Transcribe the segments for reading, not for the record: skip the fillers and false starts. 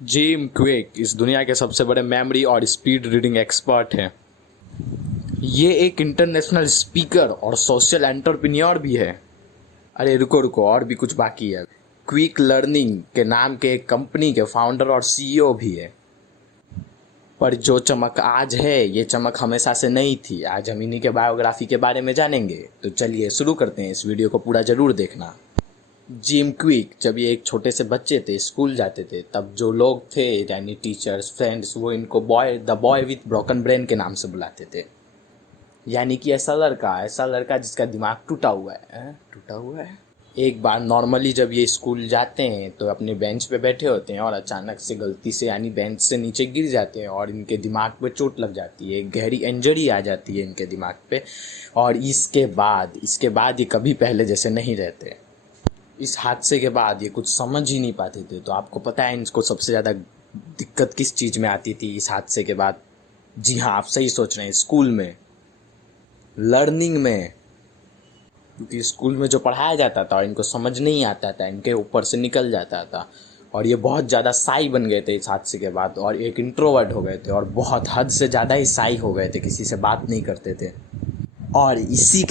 Gym quick इस दुनिया के सबसे बड़े मेमोरी और स्पीड रीडिंग एक्सपर्ट हैं। ये एक इंटरनेशनल स्पीकर और सोशल एंटरप्रेन्योर भी है। अरे रुको रुको, और भी कुछ बाकी है। क्विक लर्निंग के नाम के एक कंपनी के फाउंडर और सीईओ भी है। पर जो चमक आज है, ये चमक हमेशा से नहीं थी। आज हम इन्हीं के बायोग्राफी के बारे में जानेंगे। तो चलिए शुरू करते हैं, इस वीडियो को पूरा ज़रूर देखना। जिम क्विक जब ये एक छोटे से बच्चे थे, स्कूल जाते थे, तब जो लोग थे यानी टीचर्स, फ्रेंड्स, वो इनको the boy with broken brain के नाम से बुलाते थे। यानी कि ऐसा लड़का जिसका दिमाग टूटा हुआ है। टूटा हुआ है। एक बार नॉर्मली जब ये स्कूल जाते हैं तो अपने बेंच पे बैठे होते हैं और अचानक से गलती से यानी बेंच से नीचे गिर जाते हैं और इनके दिमाग पे चोट लग जाती है, एक गहरी इंजरी आ जाती है इनके दिमाग पे। और इसके बाद ये कभी पहले जैसे नहीं रहते। इस हादसे के बाद ये कुछ समझ ही नहीं पाते थे। तो आपको पता है इनको सबसे ज़्यादा दिक्कत किस चीज़ में आती थी इस हादसे के बाद? जी हाँ, आप सही सोच रहे हैं, स्कूल में, लर्निंग में। क्योंकि स्कूल में जो पढ़ाया जाता था और इनको समझ नहीं आता था, इनके ऊपर से निकल जाता था। और ये बहुत ज़्यादा शाई बन गए थे इस हादसे के बाद, और एक इंट्रोवर्ट हो गए थे, और बहुत हद से ज़्यादा ही शाई हो गए थे, किसी से बात नहीं करते थे। और इसी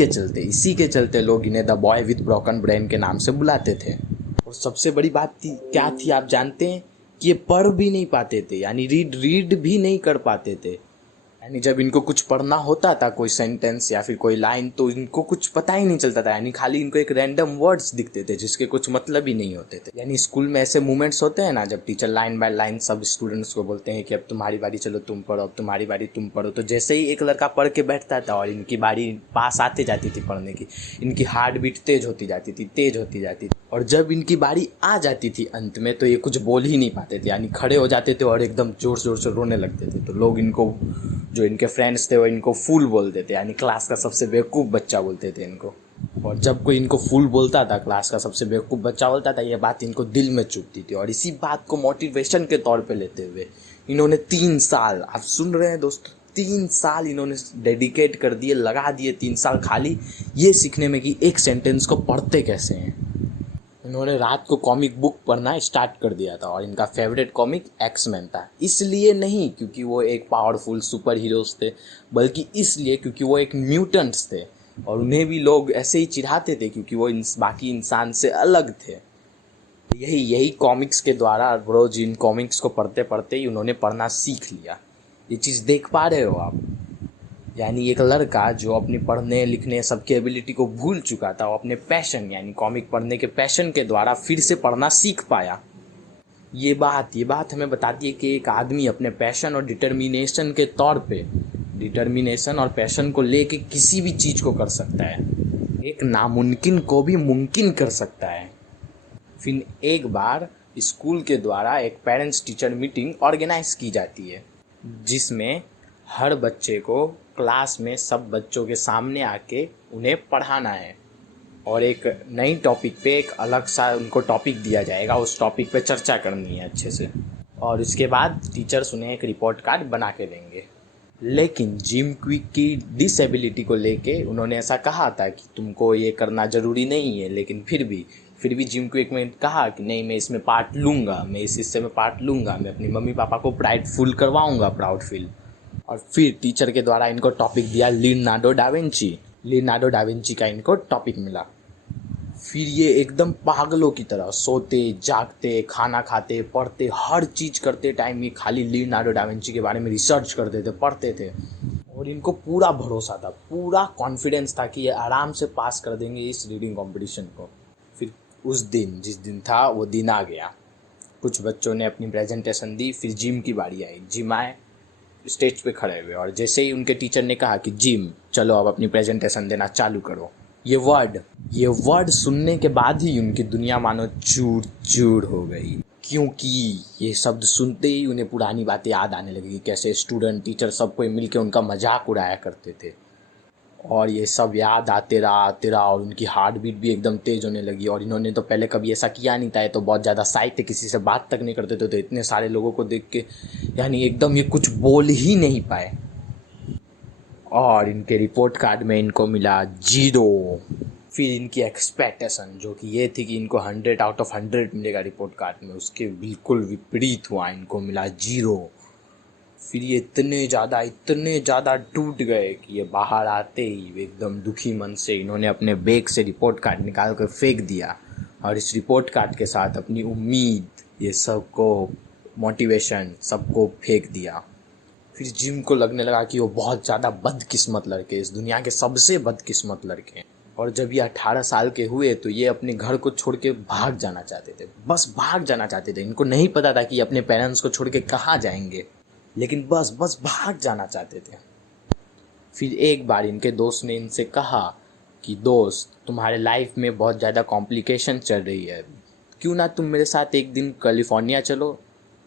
के चलते लोग इन्हें the boy with broken brain के नाम से बुलाते थे। और सबसे बड़ी बात क्या थी आप जानते हैं? कि ये पढ़ भी नहीं पाते थे, यानी रीड भी नहीं कर पाते थे। यानी जब इनको कुछ पढ़ना होता था, कोई सेंटेंस या फिर कोई लाइन, तो इनको कुछ पता ही नहीं चलता था। यानी खाली इनको एक रैंडम वर्ड्स दिखते थे जिसके कुछ मतलब ही नहीं होते थे। यानी स्कूल में ऐसे मोमेंट्स होते हैं ना, जब टीचर लाइन बाय लाइन सब स्टूडेंट्स को बोलते हैं कि अब तुम्हारी बारी, चलो तुम पढ़ो, अब तुम्हारी बारी, तुम पढ़ो। तो जैसे ही एक लड़का पढ़ के बैठता था और इनकी बारी पास आते जाती थी पढ़ने की, इनकी हार्ट बीट तेज होती जाती थी। और जब इनकी बारी आ जाती थी अंत में, तो ये कुछ बोल ही नहीं पाते थे, यानी खड़े हो जाते थे और एकदम जोर जोर से रोने लगते थे। तो लोग इनको, जो इनके फ्रेंड्स थे, वो इनको फूल बोलते थे, यानी क्लास का सबसे बेवकूफ़ बच्चा बोलते थे इनको। और जब कोई इनको फूल बोलता था, क्लास का सबसे बेवकूफ़ बच्चा बोलता था, ये बात इनको दिल में चुभती थी। और इसी बात को मोटिवेशन के तौर पे लेते हुए इन्होंने 3 साल, आप सुन रहे हैं दोस्तों, 3 साल इन्होंने डेडिकेट कर दिए, लगा दिए 3 साल खाली ये सीखने में कि एक सेंटेंस को पढ़ते कैसे हैं। इन्होंने रात को कॉमिक बुक पढ़ना स्टार्ट कर दिया था, और इनका फेवरेट कॉमिक एक्समैन था। इसलिए नहीं क्योंकि वो एक पावरफुल सुपर हीरोज़ थे, बल्कि इसलिए क्योंकि वो एक म्यूटेंट्स थे, और उन्हें भी लोग ऐसे ही चिढ़ाते थे क्योंकि वो बाकी इंसान से अलग थे। यही कॉमिक्स के द्वारा रोज इन कॉमिक्स को पढ़ते पढ़ते ही उन्होंने पढ़ना सीख लिया। ये चीज़ देख पा रहे हो आप? यानी एक लड़का जो अपनी पढ़ने लिखने सबकी एबिलिटी को भूल चुका था, वो अपने पैशन यानी कॉमिक पढ़ने के पैशन के द्वारा फिर से पढ़ना सीख पाया। ये बात हमें बताती है कि एक आदमी अपने पैशन और डिटर्मिनेशन के तौर पे, डिटर्मिनेशन और पैशन को लेके किसी भी चीज़ को कर सकता है। एक नामुमकिन को भी मुमकिन कर सकता है। फिर एक बार स्कूल के द्वारा एक पेरेंट्स टीचर मीटिंग ऑर्गेनाइज की जाती है, जिसमें हर बच्चे को क्लास में सब बच्चों के सामने आके उन्हें पढ़ाना है, और एक नई टॉपिक पे एक अलग सा उनको टॉपिक दिया जाएगा, उस टॉपिक पे चर्चा करनी है अच्छे से, और उसके बाद टीचर्स उन्हें एक रिपोर्ट कार्ड बना के देंगे। लेकिन जिम क्विक की डिसेबिलिटी को लेके उन्होंने ऐसा कहा था कि तुमको ये करना ज़रूरी नहीं है, लेकिन फिर भी जिम क्विक ने कहा कि नहीं, मैं इसमें पार्ट लूँगा, मैं इस हिस्से में पार्ट लूँगा, मैं अपनी मम्मी पापा को प्राउड करवाऊँगा, प्राउड फील। और फिर टीचर के द्वारा इनको टॉपिक दिया लियोनार्डो डा विंची का इनको टॉपिक मिला। फिर ये एकदम पागलों की तरह सोते, जागते, खाना खाते, पढ़ते, हर चीज़ करते टाइम ये खाली लियोनार्डो डा विंची के बारे में रिसर्च करते थे, पढ़ते थे। और इनको पूरा भरोसा था, पूरा कॉन्फिडेंस था कि ये आराम से पास कर देंगे इस रीडिंग कंपटीशन को। फिर उस दिन, जिस दिन था, वो दिन आ गया। कुछ बच्चों ने अपनी प्रेजेंटेशन दी, फिर जिम की बारी आई। जिम आए, स्टेज पे खड़े हुए, और जैसे ही उनके टीचर ने कहा कि जिम चलो अब अपनी प्रेजेंटेशन देना चालू करो, ये वर्ड सुनने के बाद ही उनकी दुनिया मानो चूर चूर हो गई। क्योंकि ये शब्द सुनते ही उन्हें पुरानी बातें याद आने लगी, कैसे स्टूडेंट टीचर सब कोई मिलकर उनका मजाक उड़ाया करते थे। और ये सब याद आते रहा और उनकी हार्ट बीट भी एकदम तेज़ होने लगी। और इन्होंने तो पहले कभी ऐसा किया नहीं था, तो बहुत ज़्यादा शाय थे, किसी से बात तक नहीं करते थे। तो इतने सारे लोगों को देख के यानी एकदम ये कुछ बोल ही नहीं पाए। और इनके रिपोर्ट कार्ड में इनको मिला 0। फिर इनकी एक्सपेक्टेशन जो कि ये थी कि इनको 100 आउट ऑफ 100 मिलेगा रिपोर्ट कार्ड में, उसके बिल्कुल विपरीत हुआ, इनको मिला 0। फिर ये इतने ज़्यादा टूट गए कि ये बाहर आते ही एकदम दुखी मन से इन्होंने अपने बैग से रिपोर्ट कार्ड निकाल कर फेंक दिया, और इस रिपोर्ट कार्ड के साथ अपनी उम्मीद, ये सबको मोटिवेशन सबको फेंक दिया। फिर जिम को लगने लगा कि वो बहुत ज़्यादा बदकिस्मत लड़के, इस दुनिया के सबसे बदकिस्मत लड़के। और जब ये 18 साल के हुए तो ये अपने घर को छोड़ के भाग जाना चाहते थे, बस भाग जाना चाहते थे। इनको नहीं पता था कि अपने पेरेंट्स को छोड़ के कहाँ जाएंगे, लेकिन बस भाग जाना चाहते थे। फिर एक बार इनके दोस्त ने इनसे कहा कि दोस्त, तुम्हारे लाइफ में बहुत ज़्यादा कॉम्प्लिकेशन चल रही है, क्यों ना तुम मेरे साथ एक दिन कैलिफोर्निया चलो,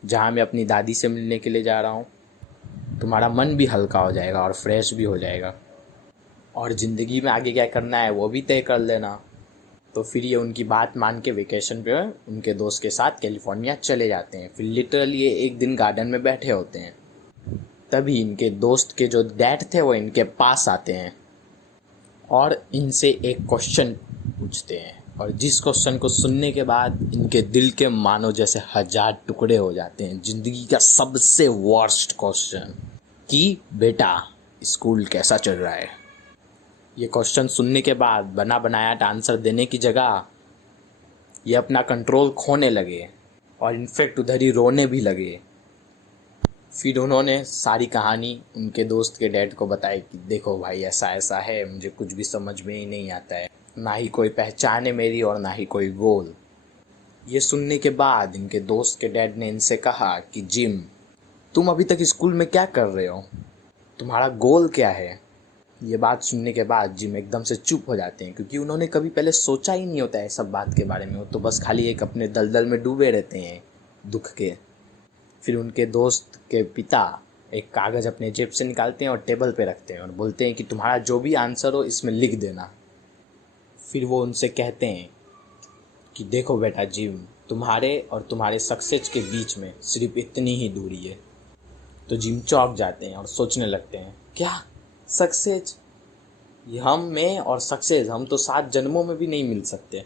जहाँ मैं अपनी दादी से मिलने के लिए जा रहा हूँ। तुम्हारा मन भी हल्का हो जाएगा और फ्रेश भी हो जाएगा, और ज़िंदगी में आगे क्या करना है वो भी तय कर लेना। तो फिर ये उनकी बात मान के वेकेशन पे उनके दोस्त के साथ कैलिफोर्निया चले जाते हैं। फिर लिटरली ये एक दिन गार्डन में बैठे होते हैं, तभी इनके दोस्त के जो डैड थे वो इनके पास आते हैं और इनसे एक क्वेश्चन पूछते हैं, और जिस क्वेश्चन को सुनने के बाद इनके दिल के मानो जैसे 1000 टुकड़े हो जाते हैं। ज़िंदगी का सबसे वर्स्ट क्वेश्चन कि बेटा स्कूल कैसा चल रहा है। ये क्वेश्चन सुनने के बाद बना बनाया आंसर देने की जगह ये अपना कंट्रोल खोने लगे, और इनफैक्ट उधर ही रोने भी लगे। फिर उन्होंने सारी कहानी उनके दोस्त के डैड को बताई कि देखो भाई, ऐसा ऐसा है, मुझे कुछ भी समझ में ही नहीं आता है, ना ही कोई पहचान है मेरी और ना ही कोई गोल। ये सुनने के बाद इनके दोस्त के डैड ने इनसे कहा कि जिम, तुम अभी तक स्कूल में क्या कर रहे हो, तुम्हारा गोल क्या है। ये बात सुनने के बाद जिम एकदम से चुप हो जाते हैं, क्योंकि उन्होंने कभी पहले सोचा ही नहीं होता है सब बात के बारे में। वो तो बस खाली एक अपने दलदल में डूबे रहते हैं दुख के। फिर उनके दोस्त के पिता एक कागज़ अपने जेब से निकालते हैं और टेबल पे रखते हैं और बोलते हैं कि तुम्हारा जो भी आंसर हो इसमें लिख देना। फिर वो उनसे कहते हैं कि देखो बेटा जिम, तुम्हारे और तुम्हारे सक्सेस के बीच में सिर्फ इतनी ही दूरी है। तो जिम चौंक जाते हैं और सोचने लगते हैं, क्या सक्सेस, मैं और सक्सेस, हम तो 7 जन्मों में भी नहीं मिल सकते।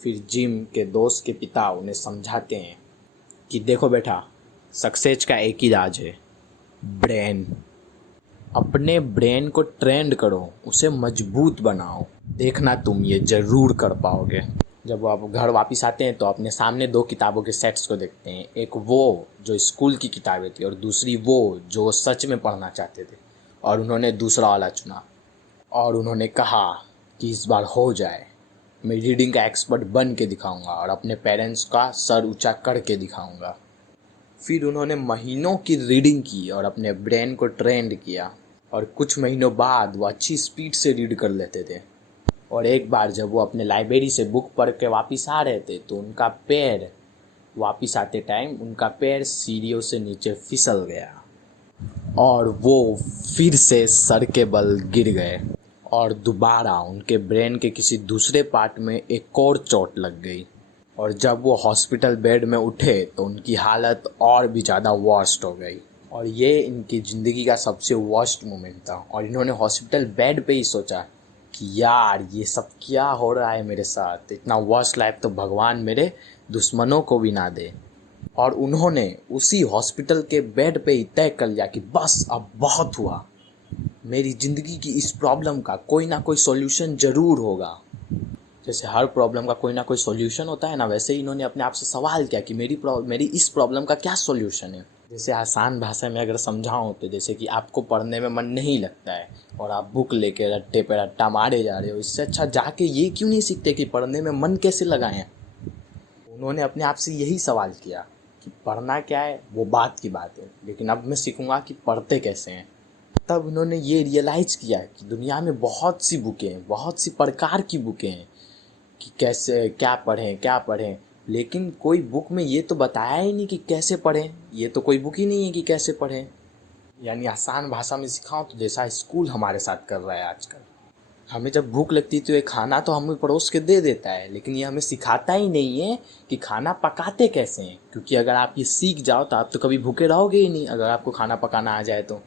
फिर जिम के दोस्त के पिता उन्हें समझाते हैं कि देखो बेटा, सक्सेस का एक ही राज है, ब्रेन। अपने ब्रेन को ट्रेंड करो, उसे मजबूत बनाओ, देखना तुम ये ज़रूर कर पाओगे। जब आप घर वापस आते हैं तो अपने सामने 2 किताबों के सेट्स को देखते हैं, एक वो जो स्कूल की किताबें थी और दूसरी वो जो सच में पढ़ना चाहते थे। और उन्होंने दूसरा वाला चुना और उन्होंने कहा कि इस बार हो जाए, मैं रीडिंग का एक्सपर्ट बन के दिखाऊंगा और अपने पेरेंट्स का सर ऊंचा करके दिखाऊंगा। फिर उन्होंने महीनों की रीडिंग की और अपने ब्रेन को ट्रेंड किया, और कुछ महीनों बाद वो अच्छी स्पीड से रीड कर लेते थे। और एक बार जब वो अपने लाइब्रेरी से बुक पढ़ के वापस आ रहे थे तो उनका पैर, वापस आते टाइम उनका पैर सीढ़ियों से नीचे फिसल गया और वो फिर से सर के बल गिर गए, और दोबारा उनके ब्रेन के किसी दूसरे पार्ट में एक और चोट लग गई। और जब वो हॉस्पिटल बेड में उठे तो उनकी हालत और भी ज़्यादा वर्स्ट हो गई, और ये इनकी ज़िंदगी का सबसे वर्स्ट मोमेंट था। और इन्होंने हॉस्पिटल बेड पे ही सोचा कि यार ये सब क्या हो रहा है मेरे साथ, इतना वर्स्ट लाइफ तो भगवान मेरे दुश्मनों को भी ना दे। और उन्होंने उसी हॉस्पिटल के बेड पे ही तय कर लिया कि बस अब बहुत हुआ, मेरी ज़िंदगी की इस प्रॉब्लम का कोई ना कोई सॉल्यूशन ज़रूर होगा। जैसे हर प्रॉब्लम का कोई ना कोई सॉल्यूशन होता है ना, वैसे ही इन्होंने अपने आप से सवाल किया कि मेरी इस प्रॉब्लम का क्या सॉल्यूशन है। जैसे आसान भाषा में अगर समझाऊँ तो जैसे कि आपको पढ़ने में मन नहीं लगता है और आप बुक लेके रट्टे पे रट्टा मारे जा रहे हो, इससे अच्छा जाके ये क्यों नहीं सीखते कि पढ़ने में मन कैसे लगाएं। उन्होंने अपने आप से यही सवाल किया कि पढ़ना क्या है वो बात की बात है, लेकिन अब मैं सीखूंगा कि पढ़ते कैसे हैं। तब उन्होंने ये रियलाइज़ किया कि दुनिया में बहुत सी बुकें हैं, बहुत सी प्रकार की बुकें हैं कि कैसे क्या पढ़ें, लेकिन कोई बुक में ये तो बताया ही नहीं कि कैसे पढ़ें। ये तो कोई बुक ही नहीं है कि कैसे पढ़ें। यानी आसान भाषा में सिखाऊं तो जैसा स्कूल हमारे साथ कर रहा है आजकल, हमें जब भूख लगती है तो ये खाना तो हमें परोस के दे देता है, लेकिन ये हमें सिखाता ही नहीं है कि खाना पकाते कैसे हैं। क्योंकि अगर आप ये सीख जाओ तो आप तो कभी भूखे रहोगे ही नहीं, अगर आपको खाना पकाना आ जाए तो।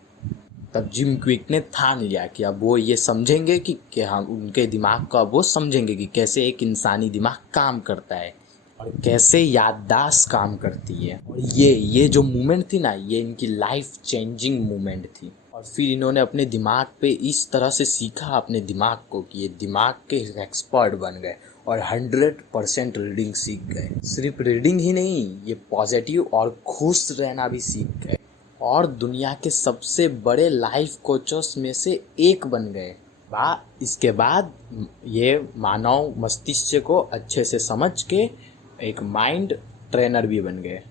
तब जिम क्विक ने ठान लिया कि अब वो ये समझेंगे कि हम उनके दिमाग को अब वो समझेंगे कि कैसे एक इंसानी दिमाग काम करता है और कैसे याददाश्त काम करती है। और ये जो मूवमेंट थी ना, ये इनकी लाइफ चेंजिंग मूवमेंट थी। और फिर इन्होंने अपने दिमाग पे इस तरह से सीखा अपने दिमाग को कि ये दिमाग के एक्सपर्ट बन गए और 100% रीडिंग सीख गए। सिर्फ रीडिंग ही नहीं, ये पॉजिटिव और खुश रहना भी सीख गए और दुनिया के सबसे बड़े लाइफ कोचर्स में से एक बन गए। इसके बाद ये मानव मस्तिष्क को अच्छे से समझ के एक माइंड ट्रेनर भी बन गए,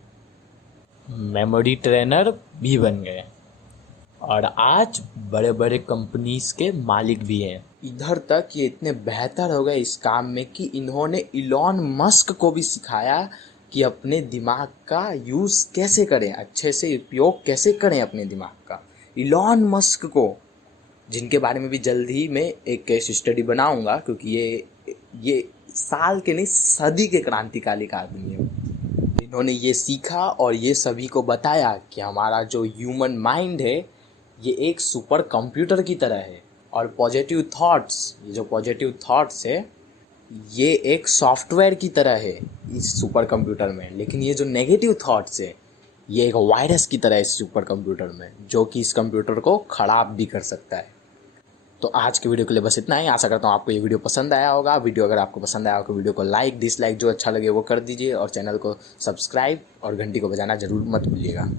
मेमोरी ट्रेनर भी बन गए और आज बड़े बड़े कंपनीज के मालिक भी हैं। इधर तक ये इतने बेहतर हो गए इस काम में कि इन्होंने इलॉन मस्क को भी सिखाया कि अपने दिमाग का यूज़ कैसे करें, अच्छे से उपयोग कैसे करें अपने दिमाग का। इलॉन मस्क को, जिनके बारे में भी जल्द ही मैं एक केस स्टडी बनाऊंगा, क्योंकि ये साल के नहीं सदी के क्रांतिकारी आदमी है। इन्होंने ये सीखा और ये सभी को बताया कि हमारा जो ह्यूमन माइंड है ये एक सुपर कंप्यूटर की तरह है और पॉजिटिव थॉट्स, ये जो पॉजिटिव थॉट्स है ये एक सॉफ्टवेयर की तरह है इस सुपर कंप्यूटर में। लेकिन ये जो नेगेटिव थॉट्स है ये एक वायरस की तरह है इस सुपर कंप्यूटर में, जो कि इस कंप्यूटर को ख़राब भी कर सकता है। तो आज के वीडियो के लिए बस इतना ही। आशा करता हूँ आपको ये वीडियो पसंद आया होगा। वीडियो अगर आपको पसंद आया हो तो वीडियो को लाइक डिसलाइक जो अच्छा लगे वो कर दीजिए और चैनल को सब्सक्राइब और घंटी को बजाना ज़रूर मत भूलिएगा।